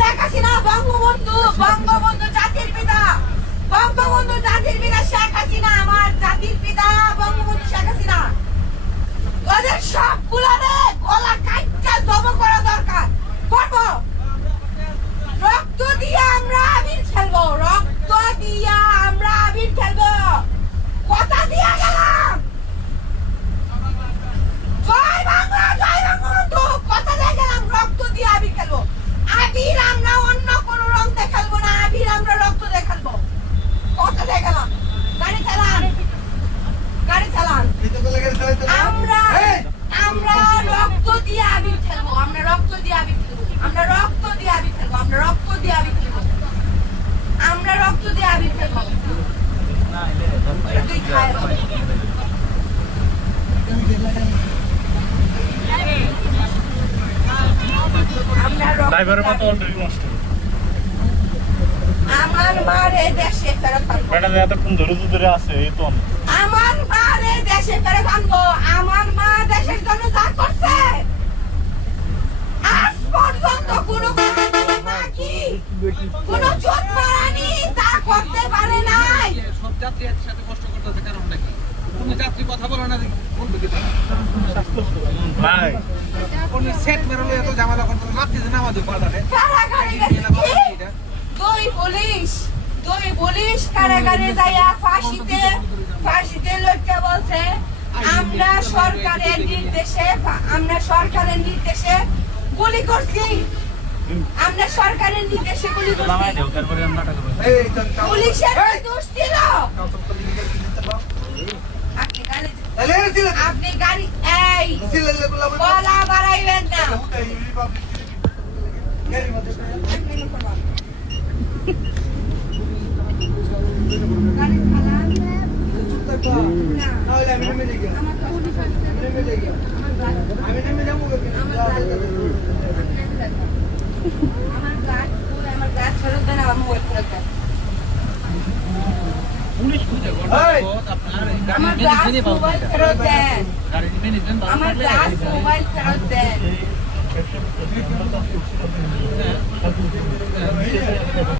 শেখ হাসিনা বঙ্গবন্ধু জাতির পিতা, বঙ্গবন্ধু জাতির পিতা শেখ হাসিনা, আমার জাতির পিতা বঙ্গবন্ধু শেখ হাসিনা। ওদের সবগুলোরে গলা কাইটটা জব করা দরকার। করব, রক্ত দিয়ে আমরা আবির খেলবো, রক্ত দিয়ে আমরা আবির খেলবো, কথা দিয়ে গেলাম। জয় বাংলা, জয় বঙ্গবন্ধু, কথা দিয়ে গেলাম, রক্ত দিয়ে আবির খেলবো। আবির আমরা অন্য কোন রং দিয়ে খেলবো না, আবির আমরা রক্ত দিয়ে খেলবো, কথা দিয়ে গেলাম। গাড়ি চালান, গাড়ি চালান। আমরা রক্ত দিয়ে আবির খেলবো, আমরা রক্ত দিয়ে আবির খেলবো, আমরা রক্ত দিয়ে আবির খেলবো, আমরা রক্ত দিয়ে আবির খেলবো, আমরা রক্ত দিয়ে আবির খেলবো। তুই খায় আমার মারে দেশে ফেরত আনবো, এতক্ষণ ধরে আছে এই তো আমার মারে দেশে ফেরত আনবো। আমার মা দেশের জন্য যা করছে আজ পর্যন্ত কোনো চোটমারানি তা করতে পারে নাই। সব যাত্রী একসাথে কষ্ট করতেছে, কারণটা কি? কোনো যাত্রী কথা বলে না, বলবে কি ভাই কোন সেট মেরলে এত ঝামেলা করতে রাত্রিতে নামাজে পাঠালে কারাগারে গেছে দুই পুলিশ কারাগারে যাইয়া ফাঁসিতে লটকে বলছে আমরা সরকারের নির্দেশে গুলি করছি, আমরা সরকারের নির্দেশে গুলি করছি। পুলিশের দোষ ছিল। আপনি গাড়ি এই বলা বাড়াইবেন না। আমার গাছ ফেরত দেন, আমার মোবাইল ফেরত দেন। পুলিশ খুঁজে আমার গাছ মোবাইল ফেরত দেন, আমার গাছ মোবাইল ফেরত দেন।